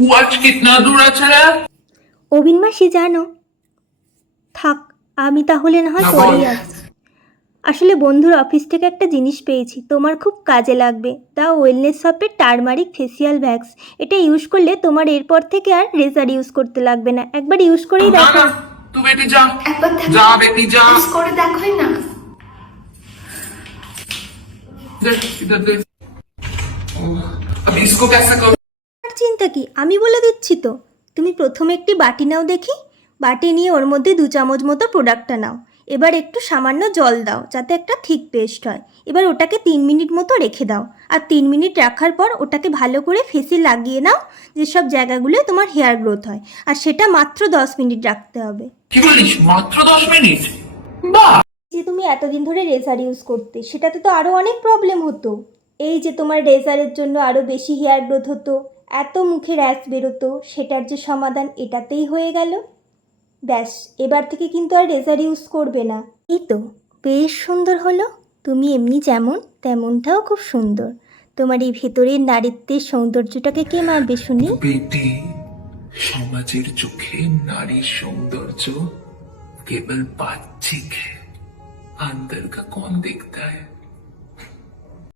तू आज कितना दूर चला? অবিন মাসি জানো, থাক আমি তাহলে না হয় না, পরেই বল। আসছি। আসলে বন্ধুর অফিস থেকে একটা জিনিস পেয়েছি, তোমার খুব কাজে লাগবে। দা ওয়েলনেস শপের টারমারিক ফেসিয়াল ভ্যাক্স। এটা ইউজ করলে তোমার এরপর থেকে আর রেজার ইউজ করতে লাগবে না। একবার ইউজ করেই ना দেখো। ना, तू बेटी जा, একবার जा बेटी जा। টেস্ট করে দেখোই না। देख इधर देख। ओह, अब इसको कैसे करूं? আর চিন্তা কি, আমি বলে দিচ্ছি তো। তুমি প্রথমে একটি বাটি নাও দেখি। বাটি নিয়ে ওর মধ্যে 2 চামচ মতো প্রোডাক্টটা নাও। এবার একটু সামান্য জল দাও যাতে একটা থিক পেস্ট হয়। এবার ওটাকে 3 মিনিট মতো রেখে দাও। আর 3 মিনিট রাখার পর ওটাকে ভালো করে ফেসে লাগিয়ে নাও, যেসব জায়গাগুলোয় তোমার হেয়ার গ্রোথ হয়। আর সেটা মাত্র 10 মিনিট রাখতে হবে। কি বলিস, মাত্র 10 মিনিট? বাহ! যে তুমি এতদিন ধরে রেজার ইউজ করতে, সেটাতে তো আরও অনেক প্রবলেম হতো। এই যে তোমার রেজারের জন্য আরও বেশি হেয়ার গ্রোথ হতো, এত মুখে র্যাশ বেরোতো, সেটার যে সমাধান এটাতেই হয়ে গেল। ব্যাস, এবার থেকে কিন্তু আর রেজার ইউজ করবে না। এই তো বেশ সুন্দর হলো। তুমি এমনি যেমন তেমনটাও খুব সুন্দর। তোমার এই ভেতরের নারীত্বের সৌন্দর্যটাকে কে মারবে শুনি? বেটি, সমাজের চোখে নারীর সৌন্দর্য কেবল বাহ্যিক है, अंदर का कौन देखता है?